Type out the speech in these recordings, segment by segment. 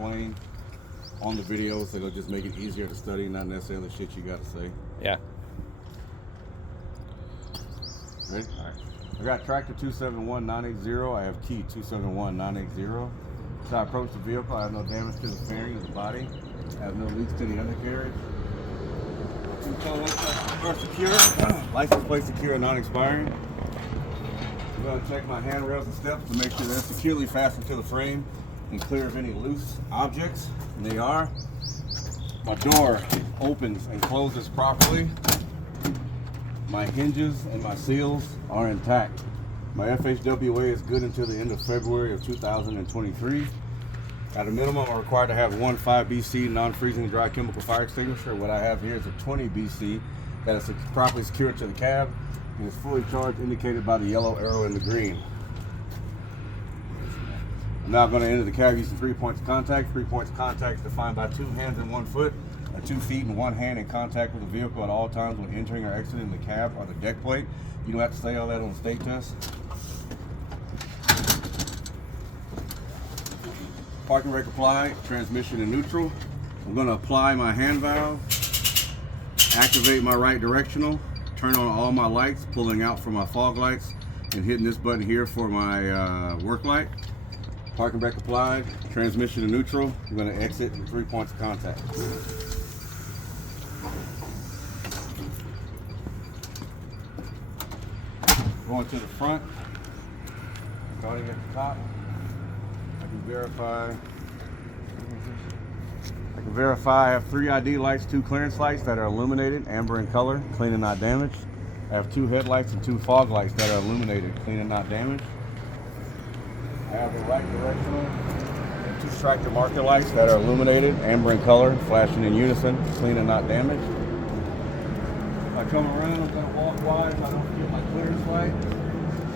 explain on the video, so it'll just make it easier to study, not necessarily the shit you gotta say. Yeah. Ready? All right. I got tractor 271980. I have key 271980. As I approach the vehicle, I have no damage to the fairing of the body. I have no leaks to the undercarriage. Two tow hooks are secure. License plate secure and non-expiring. I'm going to check my handrails and steps to make sure they're securely fastened to the frame and clear of any loose objects. And they are. My door opens and closes properly. My hinges and my seals are intact. My FHWA is good until the end of February of 2023. At a minimum, I'm required to have one 5 BC non-freezing dry chemical fire extinguisher. What I have here is a 20 BC that is properly secured to the cab and is fully charged, indicated by the yellow arrow and the green. I'm now going to enter the cab using 3 points of contact. 3 points of contact is defined by 2 hands and 1 foot, or 2 feet and 1 hand in contact with the vehicle at all times when entering or exiting the cab or the deck plate. You don't have to say all that on the state test. Parking brake applied, transmission in neutral. I'm going to apply my hand valve, activate my right directional, turn on all my lights, pulling out for my fog lights, and hitting this button here for my work light. Parking brake applied, transmission in neutral. I'm going to exit with 3 points of contact. Going to the front, starting at the top. I can verify I have 3 ID lights, 2 clearance lights that are illuminated, amber in color, clean and not damaged. I have 2 headlights and 2 fog lights that are illuminated, clean and not damaged. I have the right directional and 2 tractor marker lights that are illuminated, amber in color, flashing in unison, clean and not damaged. If I come around, I'm going to walk wide so I don't forget my clearance light.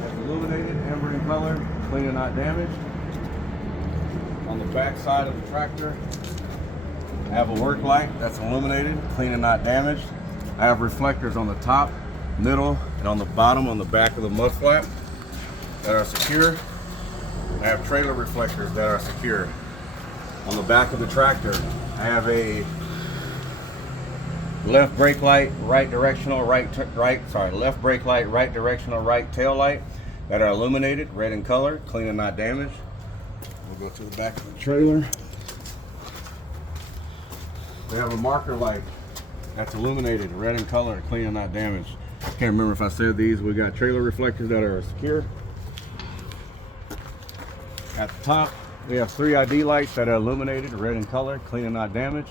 It's illuminated, amber in color, clean and not damaged. On the back side of the tractor, I have a work light that's illuminated, clean and not damaged. I have reflectors on the top, middle, and on the bottom on the back of the mud flap that are secure. I have trailer reflectors that are secure. On the back of the tractor, I have a left brake light, right directional, left brake light, right directional, right tail light that are illuminated, red in color, clean and not damaged. We'll go to the back of the trailer. We have a marker light that's illuminated, red in color, clean and not damaged. Can't remember if I said these. We got trailer reflectors that are secure. At the top, we have 3 ID lights that are illuminated, red in color, clean and not damaged.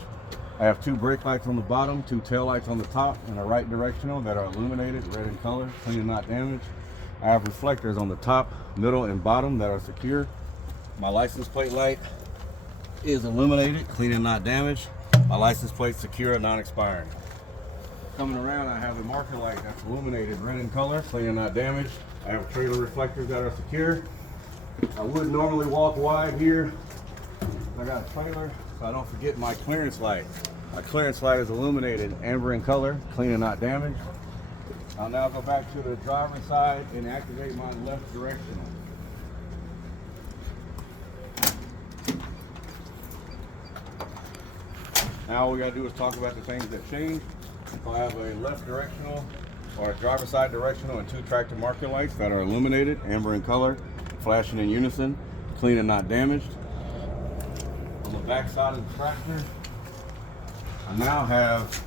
I have 2 brake lights on the bottom, 2 tail lights on the top, and a right directional that are illuminated, red in color, clean and not damaged. I have reflectors on the top, middle, and bottom that are secure. My license plate light is illuminated, clean and not damaged. My license plate secure and non-expiring. Coming around, I have a marker light that's illuminated, red in color, clean and not damaged. I have trailer reflectors that are secure. I would normally walk wide here. I got a trailer, so I don't forget my clearance light. My clearance light is illuminated, amber in color, clean and not damaged. I'll now go back to the driver's side and activate my left directional. Now all we gotta do is talk about the things that change. So I have a left directional or a driver's side directional and 2 tractor marker lights that are illuminated, amber in color, flashing in unison, clean and not damaged. On the back side of the tractor, I now have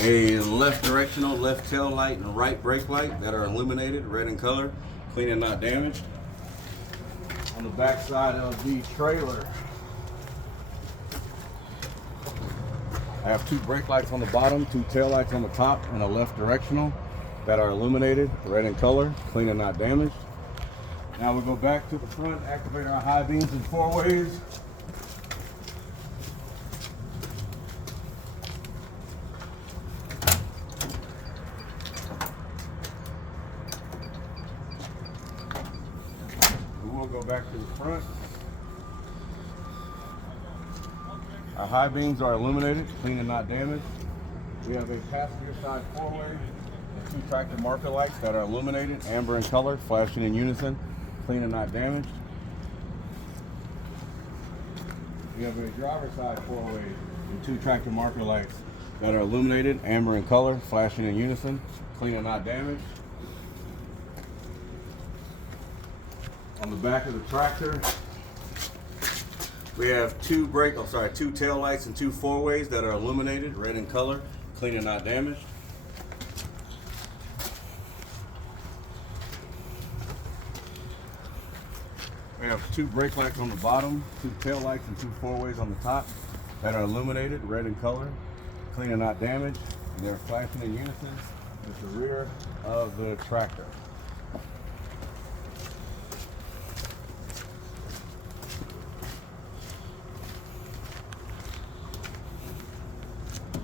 a left directional, left tail light, and right brake light that are illuminated, red in color, clean and not damaged. On the back side of the trailer, I have 2 brake lights on the bottom, 2 tail lights on the top, and a left directional that are illuminated, red in color, clean and not damaged. Now we go back to the front, activate our high beams in 4 ways. We'll go back to the front. Our high beams are illuminated, clean and not damaged. We have a passenger side 4-way and 2 tractor marker lights that are illuminated, amber in color, flashing in unison, clean and not damaged. We have a driver's side four-way and 2 tractor marker lights that are illuminated, amber in color, flashing in unison, clean and not damaged. On the back of the tractor, we have 2 tail lights and 2 four-ways that are illuminated, red in color, clean and not damaged. We have 2 brake lights on the bottom, 2 tail lights and 2 four-ways on the top that are illuminated, red in color, clean and not damaged. And they're flashing in unison with the rear of the tractor.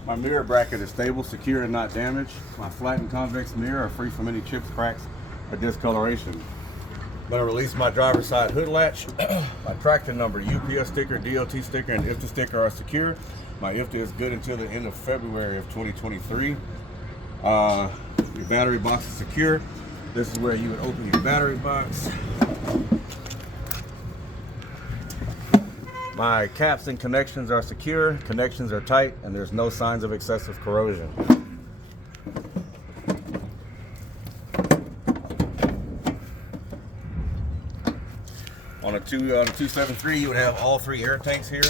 My mirror bracket is stable, secure, and not damaged. My flat and convex mirror are free from any chips, cracks, or discoloration. I'm going to release my driver's side hood latch. My tractor number, UPS sticker, DOT sticker, and IFTA sticker are secure. My IFTA is good until the end of February of 2023. Your battery box is secure. This is where you would open your battery box. My caps and connections are secure, connections are tight, and there's no signs of excessive corrosion. On a 273, you would have all 3 air tanks here.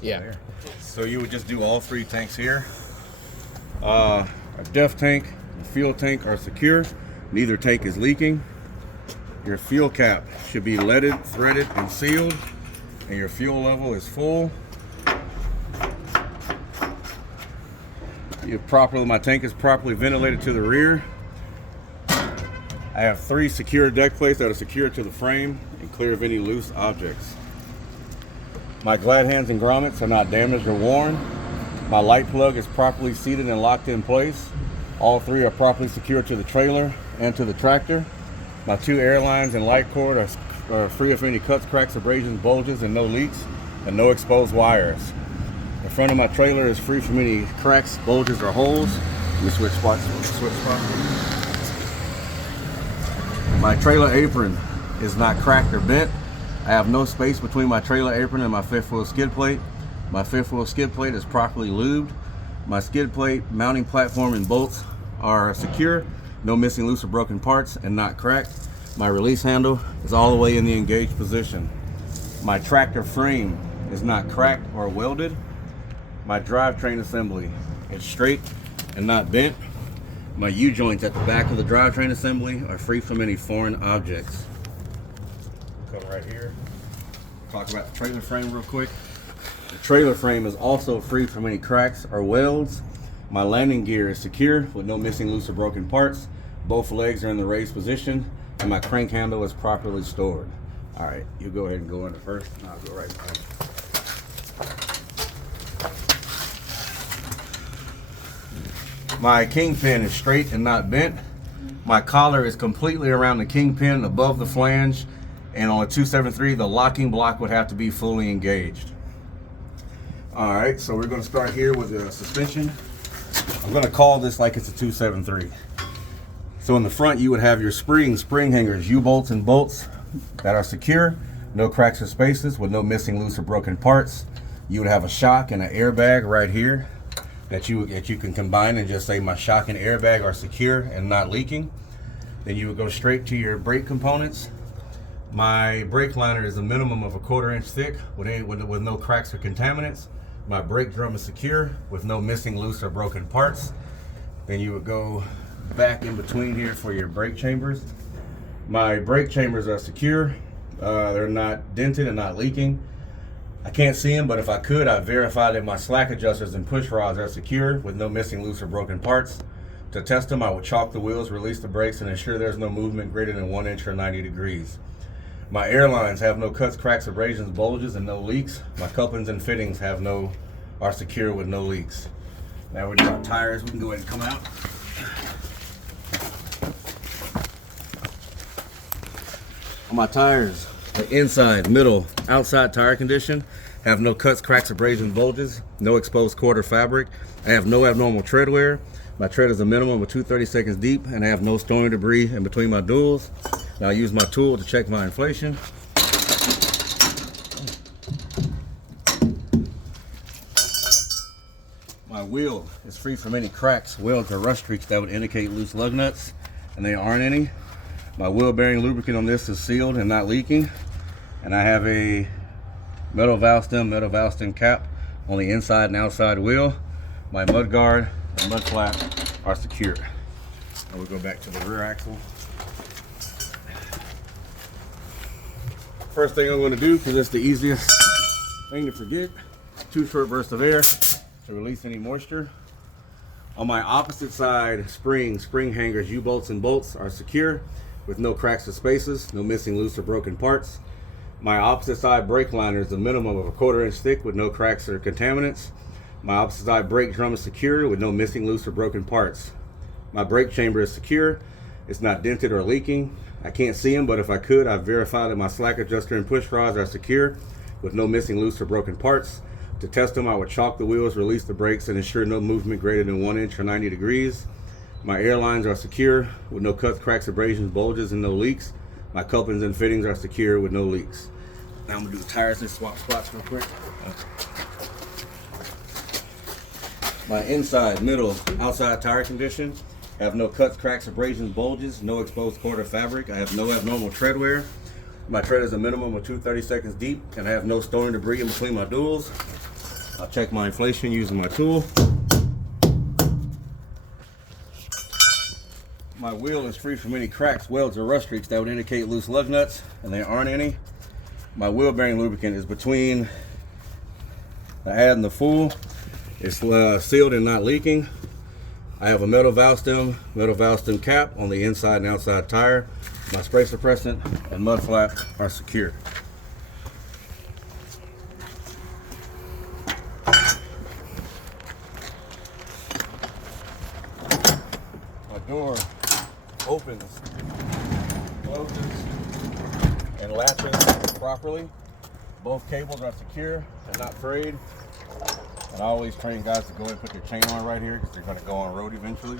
Yeah. So you would just do all 3 tanks here. A def tank and fuel tank are secure. Neither tank is leaking. Your fuel cap should be leaded, threaded, and sealed, and your fuel level is full. My tank is properly ventilated to the rear. I have 3 secure deck plates that are secured to the frame and clear of any loose objects. My glad hands and grommets are not damaged or worn. My light plug is properly seated and locked in place. All 3 are properly secured to the trailer and to the tractor. My 2 air lines and light cord are free of any cuts, cracks, abrasions, bulges, and no leaks, and no exposed wires. The front of my trailer is free from any cracks, bulges, or holes. Let me switch spots. My trailer apron is not cracked or bent. I have no space between my trailer apron and my 5th wheel skid plate. My 5th wheel skid plate is properly lubed. My skid plate, mounting platform, and bolts are secure. No missing, loose, or broken parts, and not cracked. My release handle is all the way in the engaged position. My tractor frame is not cracked or welded. My drivetrain assembly is straight and not bent. My U-joints at the back of the drivetrain assembly are free from any foreign objects. Come right here. Talk about the trailer frame real quick. The trailer frame is also free from any cracks or welds. My landing gear is secure with no missing, loose, or broken parts. Both legs are in the raised position, and my crank handle is properly stored. All right, you go ahead and go under first, and I'll go right behind you. My kingpin is straight and not bent. My collar is completely around the kingpin above the flange, and on a 273, the locking block would have to be fully engaged. All right, so we're going to start here with the suspension. I'm going to call this like it's a 273. So in the front, you would have your spring hangers, U-bolts and bolts that are secure, no cracks or spaces with no missing, loose, or broken parts. You would have a shock and an airbag right here that you can combine and just say my shock and airbag are secure and not leaking. Then you would go straight to your brake components. My brake liner is a minimum of a 1/4 inch thick with no cracks or contaminants. My brake drum is secure with no missing, loose, or broken parts. Then you would go back in between here for your brake chambers. My brake chambers are secure. They're not dented and not leaking. I can't see them, but if I could, I'd verify that my slack adjusters and push rods are secure with no missing, loose, or broken parts. To test them, I would chalk the wheels, release the brakes, and ensure there's no movement greater than 1 inch or 90 degrees. My air lines have no cuts, cracks, abrasions, bulges, and no leaks. My couplings and fittings are secure with no leaks. Now we're doing tires. We can go ahead and come out. On my tires, the inside, middle, outside tire condition have no cuts, cracks, abrasions, bulges, no exposed cord or fabric. I have no abnormal tread wear. My tread is a minimum of 230 seconds deep, and I have no stone debris in between my duals. Now I use my tool to check my inflation. wheel is free from any cracks, welds, or rust streaks that would indicate loose lug nuts, and they aren't any. My wheel bearing lubricant on this is sealed and not leaking. And I have a metal valve stem cap on the inside and outside wheel. My mud guard and mud flap are secure. And we'll go back to the rear axle. First thing I'm going to do, because it's the easiest thing to forget, 2 short bursts of air to release any moisture. On my opposite side, spring hangers, U-bolts and bolts are secure with no cracks or spaces, no missing loose or broken parts. My opposite side brake liner is a minimum of a 1/4 inch thick with no cracks or contaminants. My opposite side brake drum is secure with no missing loose or broken parts. My brake chamber is secure. It's not dented or leaking. I can't see them, but if I could, I've verified that my slack adjuster and push rods are secure with no missing loose or broken parts. To test them, I would chalk the wheels, release the brakes, and ensure no movement greater than 1 inch or 90 degrees. My air lines are secure with no cuts, cracks, abrasions, bulges, and no leaks. My couplings and fittings are secure with no leaks. Now I'm gonna do the tires and swap spots real quick. My inside, middle, outside tire condition have no cuts, cracks, abrasions, bulges, no exposed cord or fabric. I have no abnormal tread wear. My tread is a minimum of 2 seconds deep, and I have no stone debris in between my duals. I'll check my inflation using my tool. My wheel is free from any cracks, welds, or rust streaks that would indicate loose lug nuts, and there aren't any. My wheel bearing lubricant is between the add and the full. It's sealed and not leaking. I have a metal valve stem cap on the inside and outside tire. My spray suppressant and mud flap are secure. My door opens, closes, and latches properly. Both cables are secure and not frayed. And I always train guys to go ahead and put their chain on right here because they're going to go on road eventually.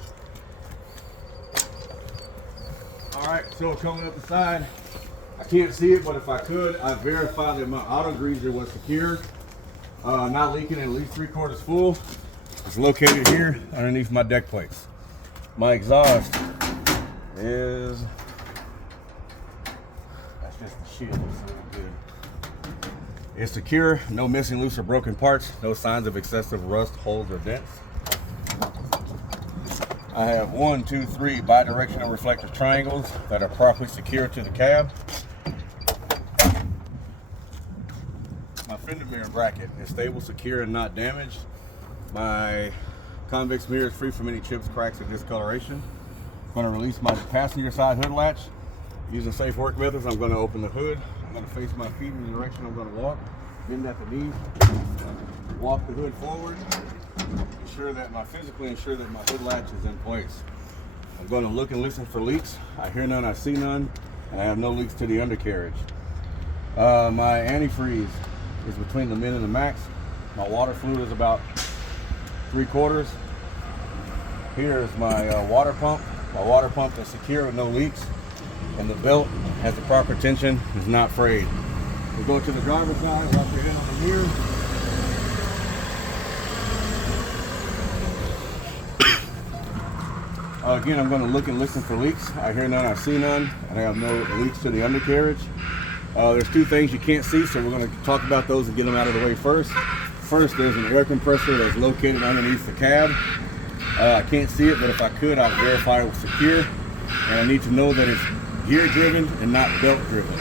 Alright, so coming up the side, I can't see it, but if I could, I verified that my auto greaser was secure, not leaking at least 3/4 full. It's located here underneath my deck plates. My exhaust is, that's just the shield, so good. It's secure, no missing loose or broken parts, no signs of excessive rust, holes, or dents. I have 1, 2, 3 bi-directional reflective triangles that are properly secured to the cab. My fender mirror bracket is stable, secure, and not damaged. My convex mirror is free from any chips, cracks, or discoloration. I'm going to release my passenger side hood latch. Using safe work methods, I'm going to open the hood. I'm going to face my feet in the direction I'm going to walk. Bend at the knees. Walk the hood forward. Physically ensure that my hood latch is in place. I'm going to look and listen for leaks. I hear none, I see none, and I have no leaks to the undercarriage. My antifreeze is between the min and the max. My water fluid is about 3/4. Here is my water pump. My water pump is secure with no leaks, and the belt has the proper tension, is not frayed. We'll go to the driver's side, wrap your hand on the mirror. Again, I'm going to look and listen for leaks. I hear none, I see none, and I have no leaks to the undercarriage. There's 2 things you can't see, so we're going to talk about those and get them out of the way first. First, there's an air compressor that's located underneath the cab. I can't see it, but if I could, I'd verify it was secure. And I need to know that it's gear driven and not belt driven.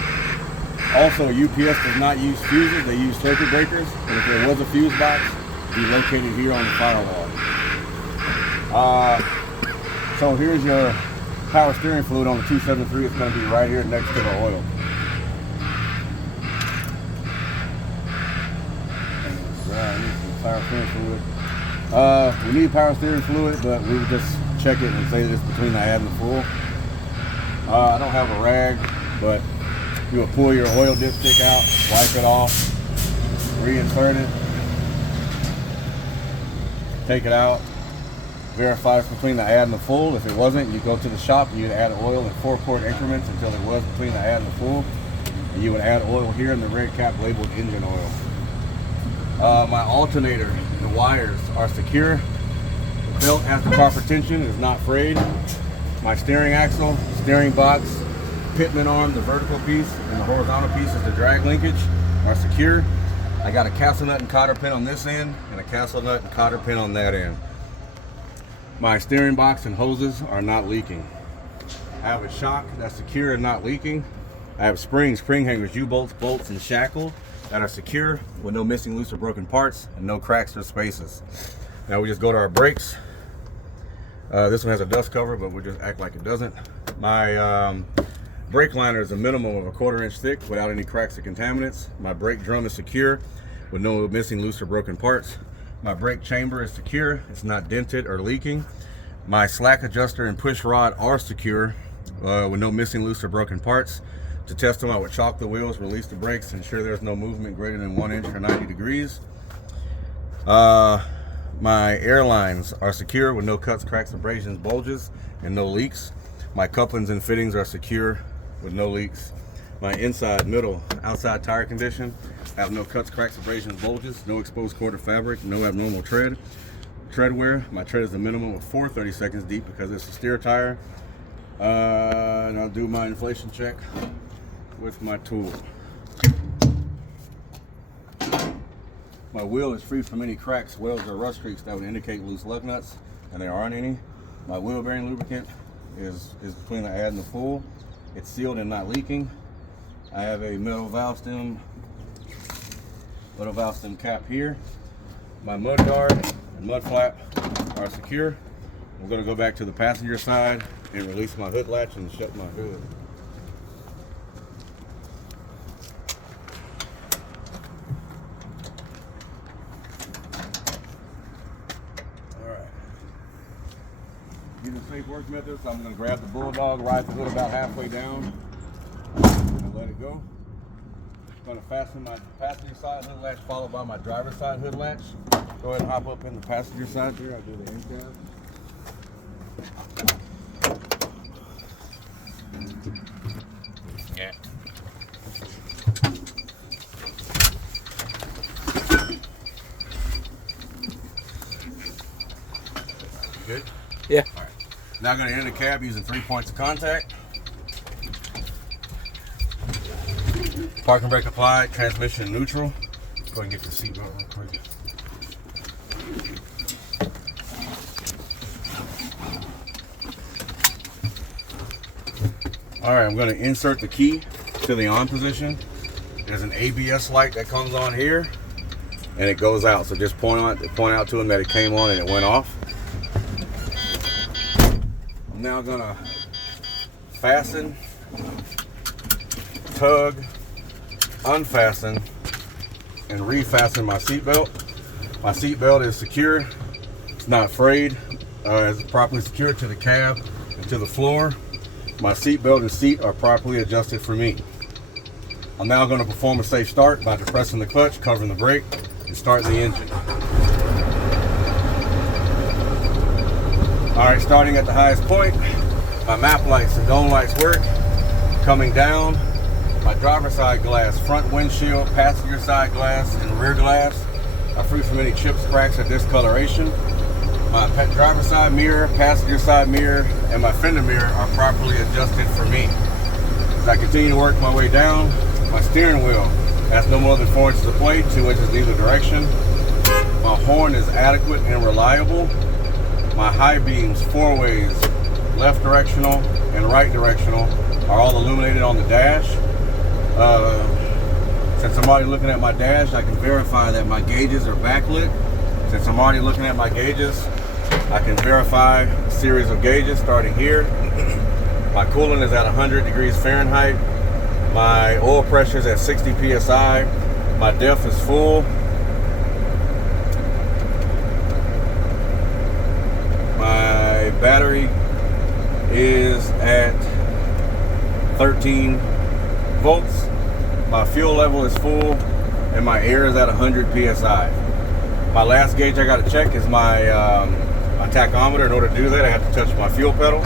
Also, UPS does not use fuses, they use circuit breakers. And if there was a fuse box, it'd be located here on the firewall. So here's your power steering fluid on the 273. It's going to be right here next to the oil. Power steering fluid. We need power steering fluid, but we would just check it and say that it's between the add and the full. I don't have a rag, but you would pull your oil dipstick out, wipe it off, reinsert it, take it out, verify it's between the add and the full. If it wasn't, you go to the shop and you'd add oil in 4-quart increments until it was between the add and the full. And you would add oil here in the red cap labeled engine oil. My alternator, the wires are secure. belt has the proper tension, is not frayed. My steering axle, steering box, pitman arm, the vertical piece, and the horizontal piece is the drag linkage, are secure. I got a castle nut and cotter pin on this end, and a castle nut and cotter pin on that end. My steering box and hoses are not leaking. I have a shock that's secure and not leaking. I have springs, spring hangers, U-bolts, bolts, and shackle that are secure with no missing, loose, or broken parts and no cracks or spaces. Now we just go to our brakes. This one has a dust cover, but we'll just act like it doesn't. My brake liner is a minimum of a 1/4 inch thick without any cracks or contaminants. My brake drum is secure with no missing, loose, or broken parts. My brake chamber is secure. It's not dented or leaking. My slack adjuster and push rod are secure with no missing, loose, or broken parts. To test them, I would chalk the wheels, release the brakes, ensure there's no movement greater than 1 inch or 90 degrees. My air lines are secure with no cuts, cracks, abrasions, bulges, and no leaks. My couplings and fittings are secure with no leaks. My inside, middle, outside tire condition have no cuts, cracks, abrasions, bulges, no exposed cord or fabric, no abnormal tread wear. My tread is a minimum of 4 30-seconds deep because it's a steer tire. And I'll do my inflation check with my tool. My wheel is free from any cracks, welds, or rust streaks that would indicate loose lug nuts, and there aren't any. My wheel bearing lubricant is between the add and the full. It's sealed and not leaking. I have a metal valve stem cap here. My mud guard and mud flap are secure. I'm going to go back to the passenger side and release my hood latch and shut my hood. Using safe work methods, I'm going to grab the bulldog, ride the hood about halfway down, and let it go. I'm going to fasten my passenger side hood latch followed by my driver's side hood latch. Go ahead and hop up in the passenger side here. I'll do the end tab. Yeah. You good? Yeah. All right. Now I'm going to enter the cab using 3 points of contact. Parking brake applied, transmission neutral. Go ahead and get the seatbelt real quick. All right, I'm going to insert the key to the on position. There's an ABS light that comes on here, and it goes out. So just point out to them that it came on and it went off. I'm now going to fasten, tug, unfasten, and refasten my seat belt. My seat belt is secure. It's not frayed. It's properly secured to the cab and to the floor. My seat belt and seat are properly adjusted for me. I'm now going to perform a safe start by depressing the clutch, covering the brake, and starting the engine. All right, starting at the highest point, my map lights and dome lights work. Coming down, my driver's side glass, front windshield, passenger side glass, and rear glass are free from any chips, cracks, or discoloration. My driver's side mirror, passenger side mirror, and my fender mirror are properly adjusted for me. As I continue to work my way down, my steering wheel has no more than 4 inches of play, 2 inches in either direction. My horn is adequate and reliable. My high beams, 4 ways, left directional and right directional, are all illuminated on the dash. Since I'm already looking at my dash, I can verify that my gauges are backlit. Since I'm already looking at my gauges, I can verify a series of gauges starting here. My coolant is at 100 degrees Fahrenheit. My oil pressure is at 60 psi. My DEF is full. My battery is at 13 volts. My fuel level is full, and my air is at 100 psi. My last gauge I got to check is my tachometer. In order to do that, I have to touch my fuel pedal.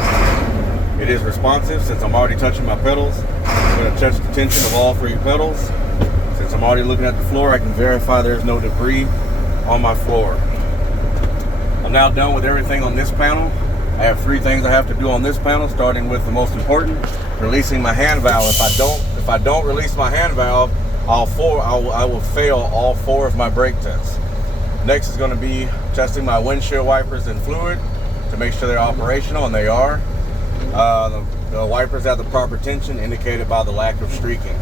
It is responsive. Since I'm already touching my pedals, I'm going to touch the tension of all 3 pedals. Since I'm already looking at the floor, I can verify there's no debris on my floor. I'm now done with everything on this panel. I have 3 things I have to do on this panel, starting with the most important, releasing my hand valve. If I don't release my hand valve, I will fail all 4 of my brake tests. Next is going to be testing my windshield wipers and fluid to make sure they're operational, and they are. The wipers have the proper tension indicated by the lack of streaking.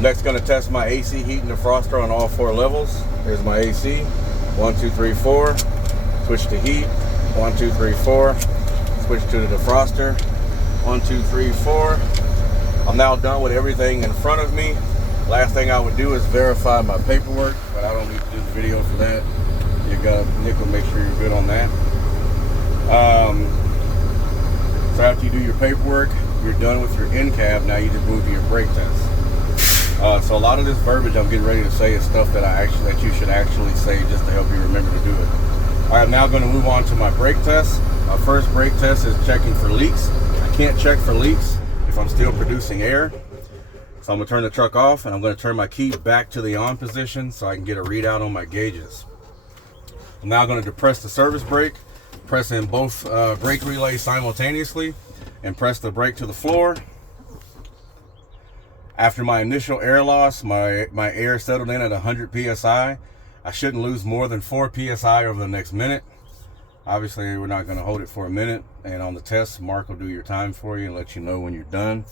Next, going to test my AC heat and defroster on all 4 levels. Here's my AC. 1, 2, 3, 4. Switch to heat. 1, 2, 3, 4. Switch to the defroster. 1, 2, 3, 4. I'm now done with everything in front of me. Last thing I would do is verify my paperwork, but I don't need to do the video for that. Nick will make sure you're good on that. So after you do your paperwork, you're done with your end cab. Now you just move to your brake test. So a lot of this verbiage I'm getting ready to say is stuff that you should actually say just to help you remember to do it. All right, I'm now going to move on to my brake test. My first brake test is checking for leaks. I can't check for leaks if I'm still producing air. So I'm going to turn the truck off, and I'm going to turn my key back to the on position so I can get a readout on my gauges. I'm now going to depress the service brake, press in both brake relays simultaneously, and press the brake to the floor. After my initial air loss, my air settled in at 100 psi. I shouldn't lose more than 4 psi over the next minute. Obviously, we're not going to hold it for a minute. And on the test, Mark will do your time for you and let you know when you're done.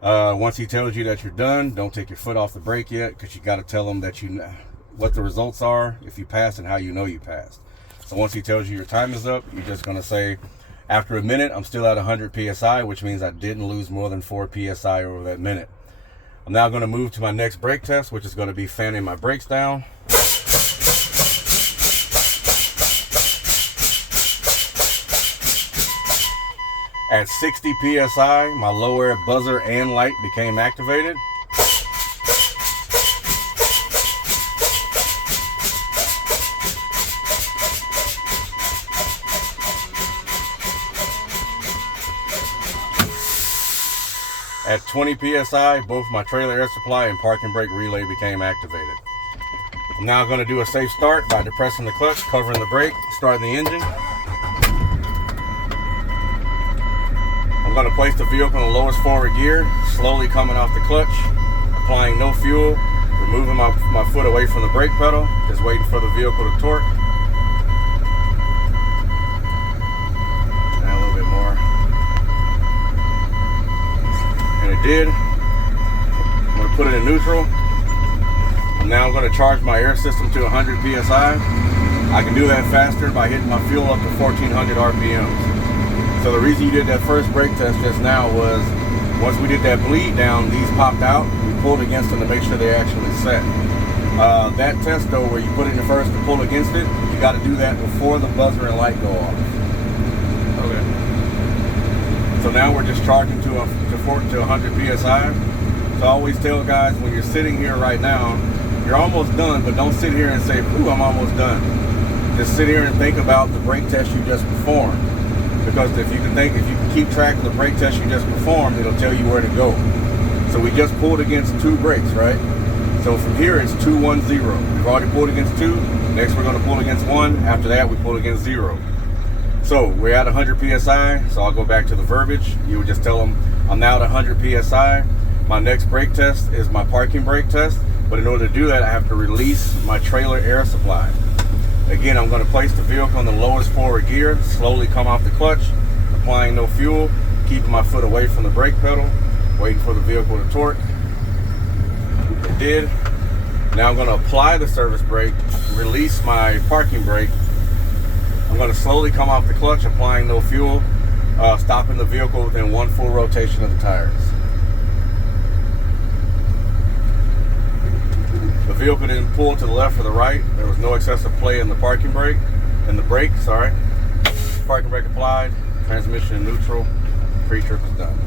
Once he tells you that you're done, don't take your foot off the brake yet, because you got to tell him that you know what the results are, if you passed, and how you know you passed. So once he tells you your time is up, you're just going to say, after a minute, I'm still at 100 psi, which means I didn't lose more than 4 psi over that minute. I'm now going to move to my next brake test, which is going to be fanning my brakes down. At 60 psi, my low air buzzer and light became activated. At 20 psi, both my trailer air supply and parking brake relay became activated. I'm now going to do a safe start by depressing the clutch, covering the brake, starting the engine. I'm going to place the vehicle in the lowest forward gear, slowly coming off the clutch, applying no fuel, removing my foot away from the brake pedal, just waiting for the vehicle to torque. And a little bit more. And it did. I'm going to put it in neutral. And now I'm going to charge my air system to 100 psi. I can do that faster by hitting my fuel up to 1400 RPMs. So the reason you did that first brake test just now was, once we did that bleed down, these popped out. We pulled against them to make sure they actually set. That test though, where you put it in first to pull against it, you got to do that before the buzzer and light go off. Okay. So now we're just charging to 100 psi. So I always tell guys, when you're sitting here right now, you're almost done, but don't sit here and say, ooh, I'm almost done. Just sit here and think about the brake test you just performed. Because if you can keep track of the brake test you just performed, it'll tell you where to go. So we just pulled against 2 brakes, right? So from here it's 2, 1, 0. We've already pulled against 2. Next we're going to pull against 1. After that we pull against 0. So we're at 100 psi. So I'll go back to the verbiage. You would just tell them I'm now at 100 psi. My next brake test is my parking brake test. But in order to do that, I have to release my trailer air supply. Again, I'm going to place the vehicle in the lowest forward gear, slowly come off the clutch, applying no fuel, keeping my foot away from the brake pedal, waiting for the vehicle to torque. It did. Now I'm going to apply the service brake, release my parking brake. I'm going to slowly come off the clutch, applying no fuel, stopping the vehicle within 1 full rotation of the tires. The vehicle didn't pull to the left or the right. There was no excessive play in the parking brake, sorry. Parking brake applied, transmission in neutral, pre-trip is done.